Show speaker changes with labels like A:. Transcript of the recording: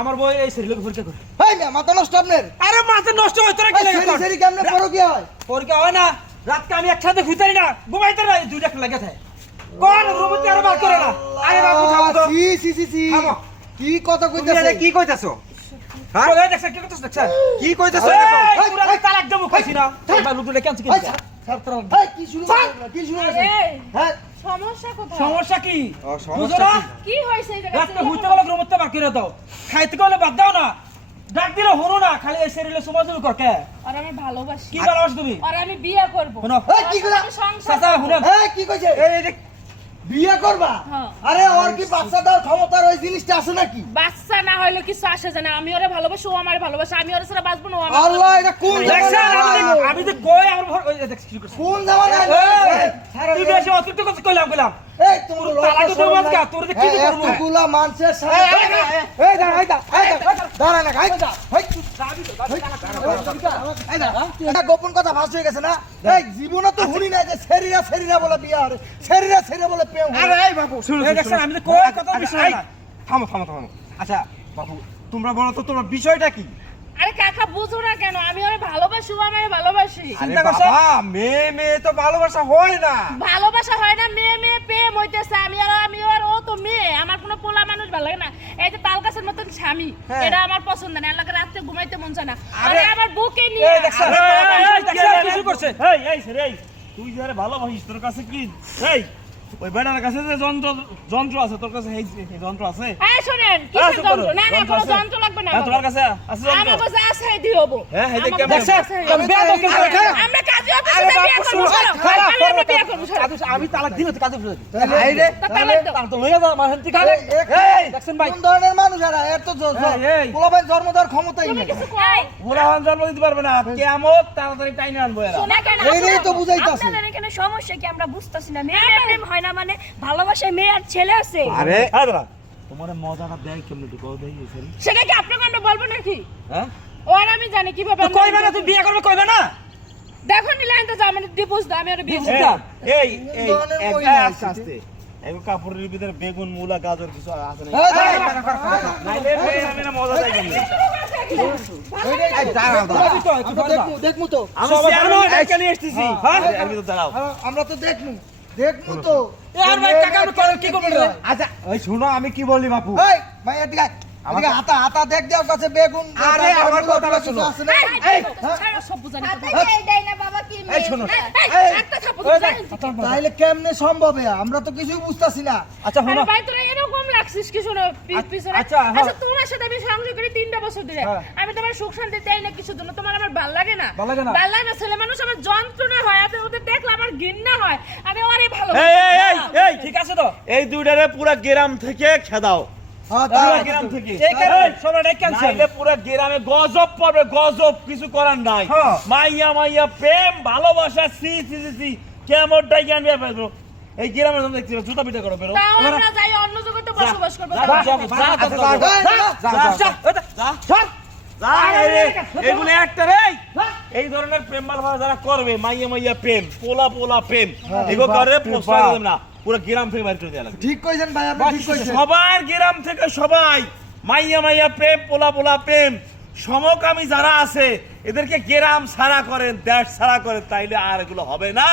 A: আমার বউ এই শরীরে পরীক্ষা করে
B: মাথা নষ্ট আপনার
A: আরে মাথা নষ্ট হয় তোরা কি
B: হয়
A: পরীক্ষা হয় না রাতকে আমি একসাথে ঘুরতে না। ঘুমাইতে না এই দুইটা লাগে থাকে কোন রুমতে আর বার করে না। আরে বাবু থামো তো।
B: সি সি সি সি
A: থামো।
B: কি কথা কইতাছে?
A: কি কইতাছো? হ্যাঁ? ওই দেখছ কি কইতাছ দেখছ?
C: কি কইতেছ?
A: এই পুরা তালাক দেবো কইছি না। তোমরা লুটুলে কেন কি
B: ছাড়, ছাড়। এই, কি শুরু? কি শুরু? হ্যাঁ?
D: সমস্যা কোথায়?
A: সমস্যা কি?
C: ও, সমস্যা
D: কি? হয়েছে এই জায়গায়?
A: রাতকে ঘুরতে গেলে রুমতে বার করে দাও। খাইতে গেলে বাদ দাও না। ডাক দিলে হনো না খালি এই শরীরে সময় তুমি কর কে?
D: আর আমি ভালোবাসি।
A: কি ভালোবাস তুমি?
D: আর আমি বিয়ে করব।
A: শোনো।
B: এই, কি
D: সংসার
A: চাচা শুনো
B: এই, কি কইছে?
A: এই যে
B: বিয়ে করবা?
D: হ্যাঁ।
B: আরে ওর কি বাচ্চা দেওয়ার ক্ষমতার ওই জিনিসটা আছে নাকি?
D: বাচ্চা না হইলে কিছু আসে জানে আমি ওরে ভালোবাসি ও আমার ভালোবাসে। আমি ওরে ছাড়া বাঁচবো না ও আমার
B: আল্লাহ এটা কোন
A: আমি যে- কই আমার শুরু।
B: কোন জামানা
A: তুই বেশি অতিরিক্ত কথা কইলাম কইলাম।
B: এই
A: তো তোর কি
B: এতগুলা মানুষের সামনে
A: এই,
B: দাঁড়া এই দাঁড়া না খাই গোপন কথা ফাঁস হয়ে গেছে না এই জীবনে তো শুনি না যে সেরিরা সেরিরা বলে বিয়ে হয় সেরিরা সেরিরা বলে প্রেম
C: আরে এই বাবু শুনো
A: আমি যে কই কথা
C: আচ্ছা,
A: বিশ্বাস না।
C: থামো থামো থামো আচ্ছা বাবু তোমরা বলো তো তোমার বিষয়টা কি
D: আরে কাকা বুঝো না কেন আমি ওরে ভালোবাসি ও আমার ভালোবাসি
A: চিন্তা করছ?
C: মেয়ে মেয়ে তো ভালোবাসা হয় না
D: ভালোবাসা হয় না মেয়ে মেয়ে প্রেম হইতেছে আমি আর আমি আর ও তো মেয়ে আমার কোনো পোলা মানুষ ভালো লাগে না এই যে তাল গাছের মতন স্বামী
C: হ্যাঁ।
D: এটা আমার পছন্দ না এলাকা রাত্রে ঘুমাইতে মন চায় না
C: আরে,
D: আমার বুকে নিয়ে
A: এই এই, করছে?
E: এই এই তুই যারে ভালোবাসিস তোর কাছে কি এই ওই বেটার কাছে যে যন্ত্র যন্ত্র আছে তোর কাছে এই যন্ত্র আছে
D: এই শোনেন
E: হ্যাঁ, চুপ করো।
D: যন্ত্র না না কোনো? যন্ত্র লাগবে না
E: হ্যাঁ,
D: আমার।
E: তোমার কাছে আছে
D: আমার
E: যন্ত্র
D: কাছে আছে দিয়ে হব
C: হ্যাঁ, এই যে
D: আমার
C: কেমন-
A: আমি
D: হব।
A: বিয়ে চাই।
D: আমরা কাজে অফিসে বিয়ে করব আমরা বিয়ে।
A: কাজে- আমি তালাক দিলে তো কাজে ফেলে দিই।
B: এই
D: তালাক
A: তো লইয়া যাও, আমার হেনতে খালে। দেখছেন ভাই?
B: ধরনের মানুষ এরা? এর তো জ- জ-
A: এই, এই।
B: পোলাপাইন জন্ম দেওয়ার ক্ষমতাই নেই।
D: কিছু কই
E: জন্ম দিতে পারবে না। কেমন তাড়াতাড়ি টাইনে আনব এরা।
B: এইটাই তো বুঝাইতাছে।
F: আপনাদের এখানে সমস্যা কি? আমরা বুঝতেছি না মেয়ে প্রেম হয় না মানে ভালোবাসায় মেয়ে আর ছেলে আছে।
C: আরে
E: হ্যাঁ তোমার মজাটা দেয় কেমন একটু কও দেই
D: সেটা কি আপনাকে আমরা বলব নাকি?
E: হ্যাঁ?
D: ও আর আমি জানি কীভাবে
A: কইবে না, তুই বিয়ে করবে, কইবে না?
D: দেখো নিলাম তো জামানে ডিভোর্স দাও আমি আর বিয়ে
E: এই এই আস্তে আস্তে এই কাপড়ের ভিতরে বেগুন মূলা গাজর কিছু আছে না নাইলে আমি না মজা যাই
A: হয়,
B: আমরা তো
E: আমি
A: সবাই
E: চেয়ারম্যান
A: জানো,
E: একা নিয়ে এসেছি
A: হ্যাঁ?
E: এর ভিতর দাঁড়াও
B: হ্যাঁ, আমরা তো দেখমু দেখমু তো
A: এ আর ভাই, কাকা, আমি করে- কি করব
C: আচ্ছা ওই শুনো আমি কি বলি বাপু
B: এই ভাই দেখ কাছে বেগুন
C: আরে, আমার কথাটা শোনো।
D: এই, সব বুঝানি। কথা।
C: এই শোনো।
D: এই,
B: এই,
D: একটা থাপ্পড় দিও, জানেন কি?
B: তাইলে কেমনে সম্ভব আমরা তো কিছুই বুঝতাছি না।
A: আচ্ছা,
D: আরে
A: শোনো।
D: ভাই তোরা এরকম লাগছিস কি শোনো? পিছনে?
A: আচ্ছা, হ্যাঁ।
D: আচ্ছা তোমার সাথে আমি করি তিনটা বছর ধরে।
A: হ্যাঁ।
D: আমি তোমার সুখ শান্তি দেই না কিছু জন্য। তোমার আমার ভালো লাগে না।
A: ভালো লাগে না?
D: ভালো লাগে না ছেলে মানুষ আমার যন্ত্রণা হয়। আর ওদের দেখলে আমার ঘৃণা হয়। আমি অনেক ভালো
E: এই এই এই এই
A: ঠিক আছে তো?
E: এই দুইটারে পুরা গ্রাম থেকে খেদাও।
B: হ্যাঁ,
A: এই কারণে সবাই ডাইক cancel।
E: নাইলে পুরা গ্রামে গজব পড়বে গজব কিছু করার নাই
A: হ্যাঁ।
E: মাইয়া মাইয়া প্রেম ভালোবাসা সি সি সি সি কেমন ডাইকে আনবে এই গ্রামের জন্য দেখছি জুতা পিটা করো বেরো
D: আমরা যাই অন্য জগতে বসবাস করব
E: যা, যা, যা, যা,
C: আচ্ছা,
E: যা,
C: যা,
E: যা,
B: এই,
E: যা,
B: যা,
E: যা,
A: যা,
E: যা,
A: যা,
E: যা,
A: সর।
E: যা, এই রে, এগুলো একটা রে এই ধরনের প্রেম ভালোবাসা যারা করবে মাইয়া মাইয়া প্রেম পোলা পোলা প্রেম এগুলো করে প্রশ্রয় না পুরো গ্রাম থেকে বাইর করে দেওয়া লাগবে।
B: ঠিক কইছেন ভাই আপনি ঠিক কইছেন।
E: সবার গ্রাম থেকে সবাই মাইয়া মাইয়া প্রেম পোলা পোলা প্রেম সমকামী যারা আছে এদেরকে গ্রাম সারা করেন দেশ সারা করেন তাইলে আর এগুলো হবে না।